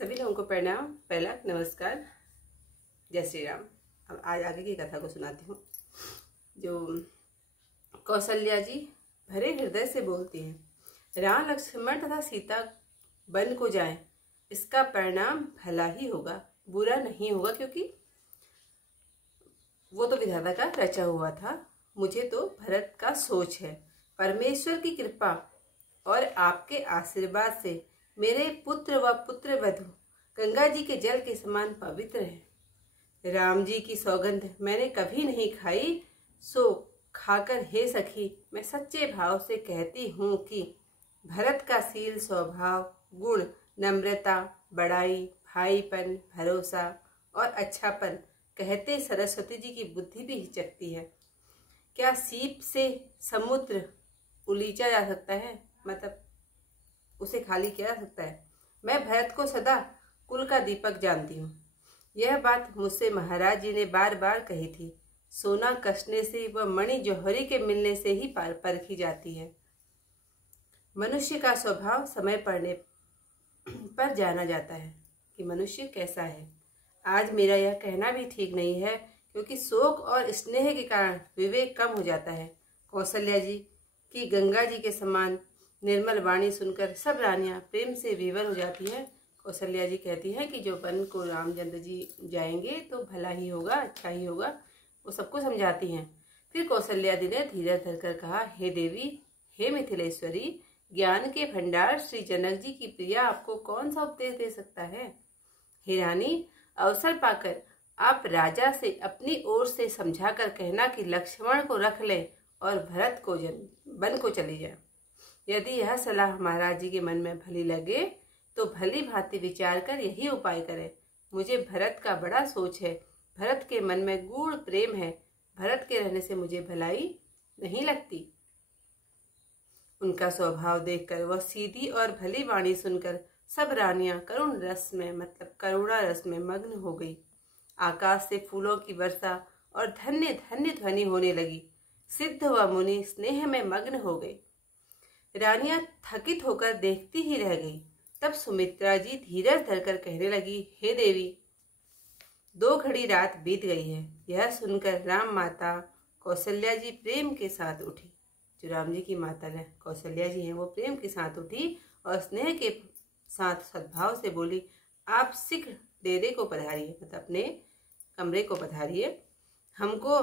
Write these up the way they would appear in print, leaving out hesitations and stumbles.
सभी लोगों को प्रणाम। पहला नमस्कार, जय श्री राम। अब आज आगे की कथा को सुनाती हूँ। जो कौशल्या जी भरे हृदय से बोलती हैं, राम लक्ष्मण तथा सीता वन को जाएं, इसका परिणाम भला ही होगा, बुरा नहीं होगा, क्योंकि वो तो विधाता का रचा हुआ था। मुझे तो भरत का सोच है। परमेश्वर की कृपा और आपके आशीर्वाद से मेरे पुत्र व पुत्रवधू गंगा जी के जल के समान पवित्र हैं। राम जी की सौगंध मैंने कभी नहीं खाई, सो खाकर हे सखी मैं सच्चे भाव से कहती हूँ कि भरत का शील, स्वभाव, गुण, नम्रता, बड़ाई, भाईपन, भरोसा और अच्छापन कहते सरस्वती जी की बुद्धि भी हिचकती है। क्या सीप से समुद्र उलीचा जा सकता है? मतलब उसे खाली किया जा सकता है? मैं भरत को सदा कुल का दीपक जानती हूँ। यह बात मुझसे महाराज जी ने बार बार कही थी। सोना कसने से व मणि जौहरी के मिलने से ही परखी जाती है। मनुष्य का स्वभाव समय पड़ने पर जाना जाता है कि मनुष्य कैसा है। आज मेरा यह कहना भी ठीक नहीं है, क्योंकि शोक और स्नेह के कारण विवेक कम हो जाता है। कौशल्या जी की गंगा जी के समान निर्मल वाणी सुनकर सब रानियां प्रेम से विवल हो जाती हैं। कौशल्या जी कहती हैं कि जो वन को रामचंद्र जी जाएंगे तो भला ही होगा, अच्छा ही होगा, वो सबको समझाती हैं। फिर कौशल्या जी ने धीरज धरकर कहा, हे देवी, हे मिथिलेश्वरी, ज्ञान के भंडार श्री जनक जी की प्रिया आपको कौन सा उपदेश दे सकता है? हे रानी, अवसर पाकर आप राजा से अपनी ओर से समझाकर कहना कि लक्ष्मण को रख लें और भरत को वन को चली जाए। यदि यह सलाह महाराज जी के मन में भली लगे तो भली भांति विचार कर यही उपाय करें। मुझे भरत का बड़ा सोच है। भरत के मन में गूढ़ प्रेम है। भरत के रहने से मुझे भलाई नहीं लगती। उनका स्वभाव देखकर वह सीधी और भली वाणी सुनकर सब रानियां करुण रस में मतलब करुणा रस में मग्न हो गई। आकाश से फूलों की वर्षा और धन्य धन्य ध्वनि होने लगी। सिद्ध व मुनि स्नेह में मग्न हो गए। रानियां थकित होकर देखती ही रह गई। तब सुमित्रा जी धीरज धरकर कहने लगी, हे देवी, 2 घड़ी रात बीत गई है। यह सुनकर राम माता कौशल्या जी प्रेम के साथ उठी। जो राम जी की माता ने कौशल्या जी हैं, वो प्रेम के साथ उठी और स्नेह के साथ सद्भाव से बोली, आप शीघ्र डेरे को पधारिए, मतलब अपने कमरे को पधारिए। हमको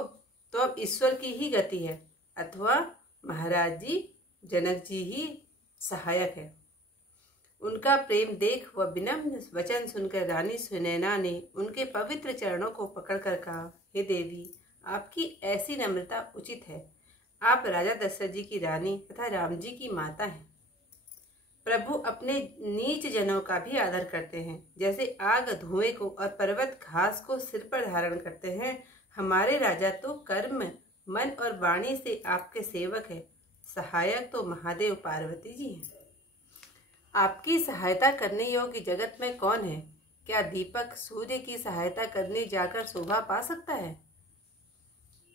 तो अब ईश्वर की ही गति है, अथवा महाराज जी जनक जी ही सहायक है। उनका प्रेम देख व विनम्र वचन सुनकर रानी सुनैना ने उनके पवित्र चरणों को पकड़कर कहा, हे देवी, आपकी ऐसी नम्रता उचित है। आप राजा दशरथ जी की रानी तथा राम जी की माता हैं। प्रभु अपने नीच जनों का भी आदर करते हैं। जैसे आग धुएं को और पर्वत घास को सिर पर धारण करते हैं, हमारे राजा तो कर्म, मन और वाणी से आपके सेवक है। सहायक तो महादेव पार्वती जी हैं। आपकी सहायता करने योग्य जगत में कौन है? क्या दीपक सूर्य की सहायता करने जाकर शोभा पा सकता है?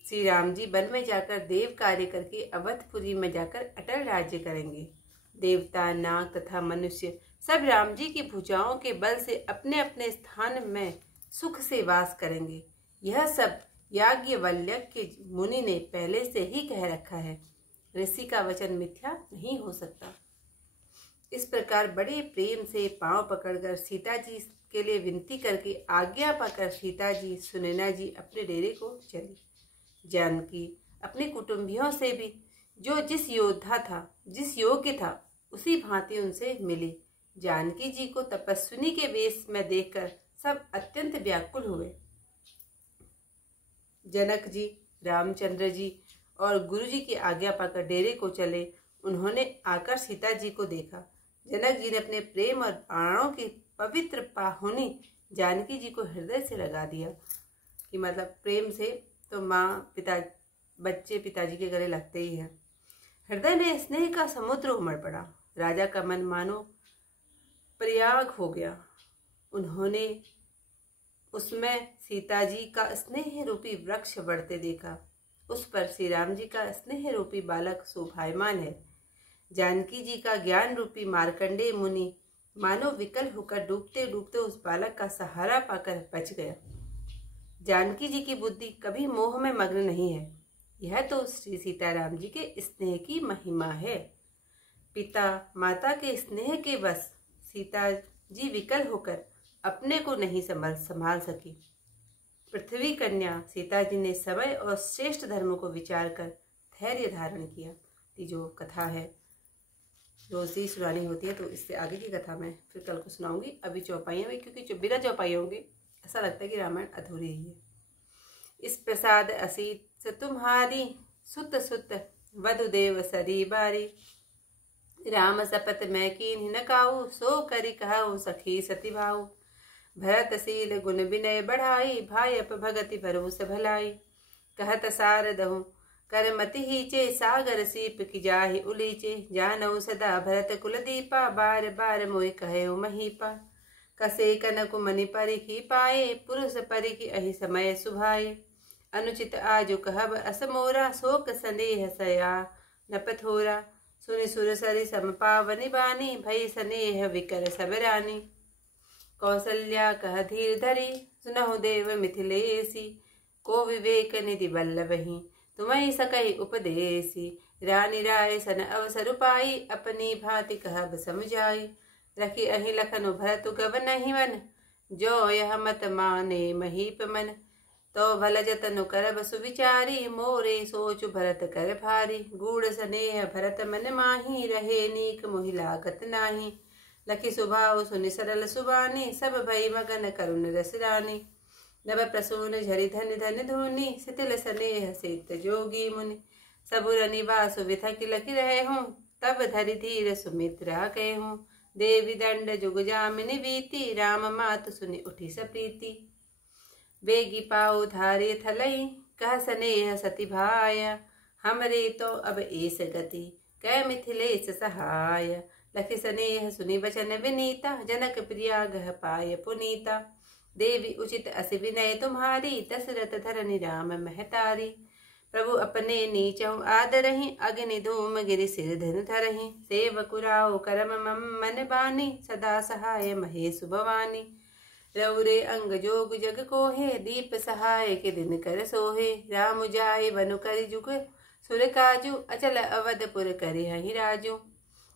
श्री राम जी वन में जाकर देव कार्य करके अवधपुरी में जाकर अटल राज्य करेंगे। देवता, नाग तथा मनुष्य सब राम जी की भुजाओं के बल से अपने अपने स्थान में सुख से वास करेंगे। यह सब याज्ञवल्क्य के मुनि ने पहले से ही कह रखा है। ऋषि का वचन मिथ्या नहीं हो सकता। इस प्रकार बड़े प्रेम से पांव पकड़कर सीता जी के लिए विनती करके आज्ञा पाकर सीता जी, सुनैना जी अपने डेरे को चली। जानकी अपने कुटुंबियों से भी जो जिस योद्धा था, जिस योग्य था, उसी भांति उनसे मिली। जानकी जी को तपस्विनी के वेश में देखकर सब अत्यंत व्याकुल हुए। जनक जी, रामचंद्र जी और गुरु जी की आज्ञा पाकर डेरे को चले। उन्होंने आकर सीता जी को देखा। जनक जी ने अपने प्रेम और प्राणों की पवित्र पाहुनी जानकी जी को हृदय से लगा दिया। कि मतलब प्रेम से तो माँ बच्चे पिताजी के गले लगते ही हैं। हृदय में स्नेह का समुद्र उमड़ पड़ा। राजा का मन मानो प्रयाग हो गया। उन्होंने उसमें सीता जी का स्नेह रूपी वृक्ष बढ़ते देखा। उस पर श्री राम जी का स्नेह रूपी बालक शोभायमान है। जानकी जी का ज्ञान रूपी मार्कंडेय मुनि मानो विकल होकर डूबते डूबते उस बालक का सहारा पाकर बच गया। जानकी जी की बुद्धि कभी मोह में मग्न नहीं है। यह तो श्री सीताराम जी के स्नेह की महिमा है। पिता माता के स्नेह के बस सीता जी विकल होकर अपने को नहीं संभाल सकी। पृथ्वी कन्या सीता जी ने समय और श्रेष्ठ धर्म को विचार कर धैर्य धारण किया। ये जो कथा है रोज ही सुनानी होती है, तो इससे आगे की कथा मैं फिर कल को सुनाऊंगी। अभी चौपाइयाँ में, क्योंकि बिना चौपाइयों के ऐसा लगता है कि रामायण अधूरी ही है। इस प्रसाद असीत तुम्हारी सुत सुत वधुदेव सरी बारी। राम सपत मैं कीन्हि न काहू सो करि कहु सखी सती भाऊ। भरत शील गुण विनय बढ़ाई भायप भगति भरोस भलाई। कहत सारदहु कर मति हीचे सागर सीप की जाहि उलीचे। जानऊ सदा भरत कुल दीपा बार बार मोहि कहेउ महीपा। कसे कनक मणि परिखी पाए पुरुष परिखी अहि समय सुभाए। अनुचित आजु कहब असमोरा शोक स्नेह सया न पथोरा। सुनि सुर सरि सम पावनि बानी भई स्नेह विकर सब रानी। कौसल्या कह धीर धरी सुनहु देव मिथिलेसी। को विवेक निधि बल्लभहि तुम्हि सकहि उपदेसी। रानी राय सन अवसर पाई अपनी भांति कहब समझाई। रखी अहि लखनु भरतु गवनहि मन जो यह मत माने महीप मन। तो भल जतनु करब सुविचारी मोरे सोचु भरत कर भारी। गूढ़ स्नेह भरत मन माही रहे नीक मोहि लागत नाही। लखी सुभाव सुनि सरल सुबानी सब भई मगन करुण रस रानी। नभ प्रसून झरि धन धन धूनी शिथिल स्नेह सेत जोगी मुनि। सबुर निवास विथक लखी रहे हूँ तब धरि धीर सुमित्रा कहे हूँ। देवी दंड जुग जामिनी बीती राम मात सुनि उठी सप्रीति। वेगी पाऊ धारे थलई कह स्नेह सती भाया। हमरे तो अब एस गति कै मिथिलेश सहाय। लखि स्नेह सुनि वचन विनीता जनक प्रिया गह पाय पुनीता। देवी उचित अस विनय तुम्हारी दशरथ धरनि राम महतारी। प्रभु अपने नीचहु आदरहि अग्नि धूम गिरि सिर धनु धरहि। सेवकु राउ करम मम मन बानी सदा सहाय महेशु भवानी। रौरे अंग जोग जग कोहे दीप सहाय के दिन कर सोहे। राम जाय बनु करि जुग सुर काजू अचल अवधपुर करि हहि राजू।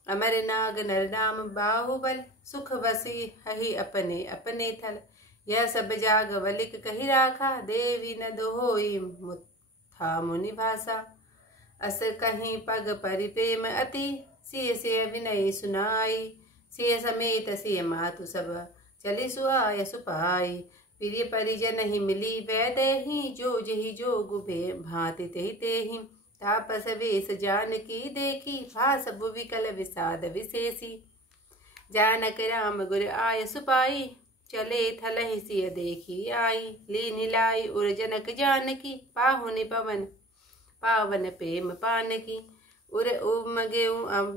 अमर नाग नर नाम बाहुबल सुख बसी हहि अपने अपने थल। यह सब जाग वलिक कहि राखा देवी न दोहोई मुथा मुनि भाषा। अस कहीं पग परि प्रेम अति सिय सिय विनय सुनाई। सिय समेत सिय मातु सब चली सुआय सुपाई। प्रिय परिजन ही मिली वैदेही जो जही जोगु भांति तेहि तेहि। तापस वेश जानकी देखी भास विकल विषाद विशेषी। जानक राम गुर आय सुपाई चले थलहि सिय देखी आई। लीन लाई उर जनक जानकी पाहुनि पवन पावन प्रेम पानकी। उर उमगे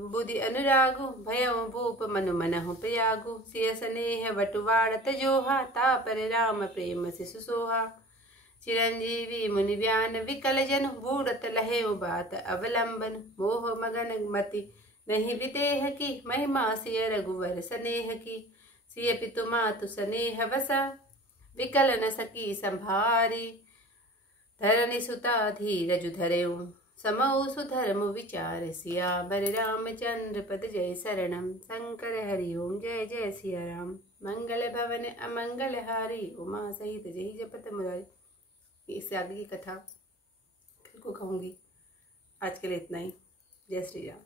बुद्धि अनुरागु भयउ भूप मनु मनहु प्रयागु। सिय स्नेह वटुवाड़त जोहा तापर राम प्रेम शिशु सोहा। चिरंजीवी मुनि व्यान विकल जन बूढ़त लहे बात अवलंबन। मोह मगन मति नहीं विदेह की महिमा सिय रघुवर स्नेह की। सिय पितु मातु स्नेह वसा विकल न सकी संभारी। धरनि सुता धीरजु धरेउ समऊ सुधर्म विचार। सियावर रामचंद्र पद जय शरणम शंकर हरि ओम जय जय सिया राम। मंगल भवन अमंगल हारी उमा सहित जय जपत मुरारी। इससे आगे की कथा कल को कहूँगी। आज के लिए इतना ही। जय श्री राम।